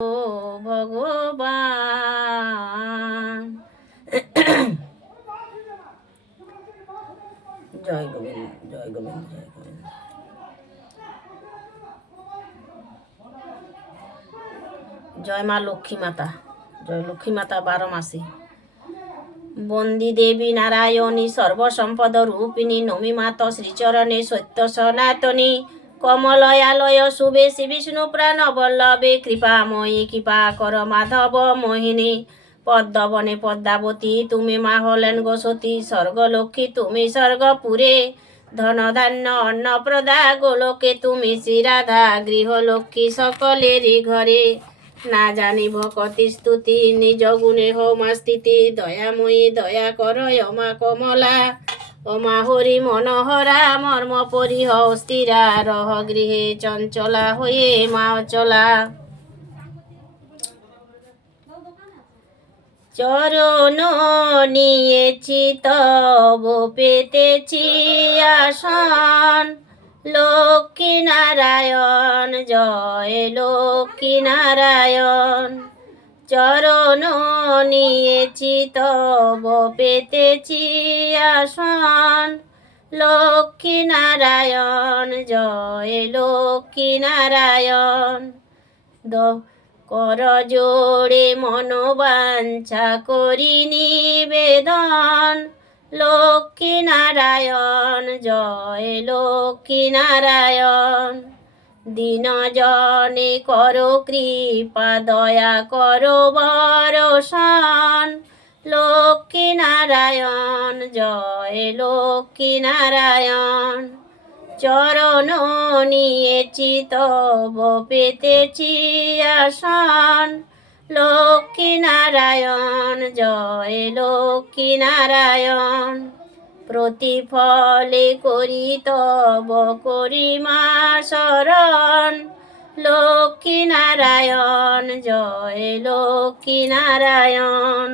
ভগবান। জয় গোবিন্দ, জয় গোবিন্দ, জয় গোবিন্দ। জয় মা লক্ষ্মী মাতা, জয় লক্ষ্মী মাতা 12 মাসে। বন্দী দেবী নারায়ণী সর্বসম্পদ রূপিণী নমি মাত শ্রীচরণে সত্য সনাতনী কমলয়ালয় শুভে শ্রী বিষ্ণু প্রাণ বল্লভে কৃপাময়ী কৃপা কর মাধব মোহিনী। পদ্মবনে পদ্মাবতী তুমি মা হলেন গোসতী, স্বর্গলক্ষ্মী তুমি স্বর্গপুরে, ধন ধান্য অন্নপ্রদা গোলকে তুমি শ্রীরাধা, গৃহলক্ষ্মী সকলেরই ঘরে। না জানি ভকতি স্তুতি নিজ গুণে হমা স্থিতি, দয়াময়ী দয়া কর অমা কমলা, অমা হরি মনোহরা মর্ম পরিহ স্থিরা, রহ গৃহে চঞ্চলা হয়ে মা চলা। চরণ নিয়েছি তব পেতেছি আসন, লক্ষ্মী নারায়ণ জয় লক্ষ্মী নারায়ণ। চরণ নিয়েছি তব পেতেছি আসন, লক্ষ্মী নারায়ণ জয় লক্ষ্মী নারায়ণ। কর জোড়ে মনোবাঞ্ছা করি নিবেদন, লক্ষ্মী নারায়ণ জয় লক্ষ্মী নারায়ণ। দীন জনে করো কৃপা দয়া করো বরষণ, লক্ষ্মী নারায়ণ জয় লক্ষ্মী নারায়ণ। চরণ নিয়েছি তব পেতেছি আসন, লক্ষ্মী নারায়ণ জয় লক্ষ্মী নারায়ণ। প্রতিফলে করি তব করিমা শরণ, লক্ষ্মী নারায়ণ জয় লক্ষ্মী নারায়ণ।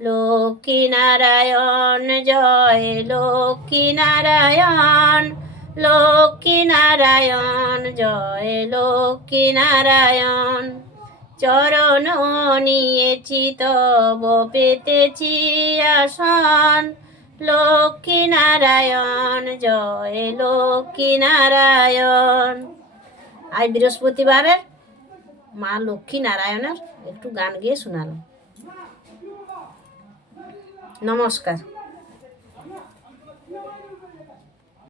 লক্ষ্মী নারায়ণ জয় লক্ষ্মী নারায়ণ, লক্ষ্মী নারায়ণ জয় লক্ষ্মী নারায়ণ। চরণ নিয়েছি তব পেতেছি আসন, লক্ষ্মী নারায়ণ জয় লক্ষ্মী নারায়ণ। আজ বৃহস্পতিবারের মা লক্ষ্মী নারায়ণের একটু গান গিয়ে শোনালাম। নমস্কার।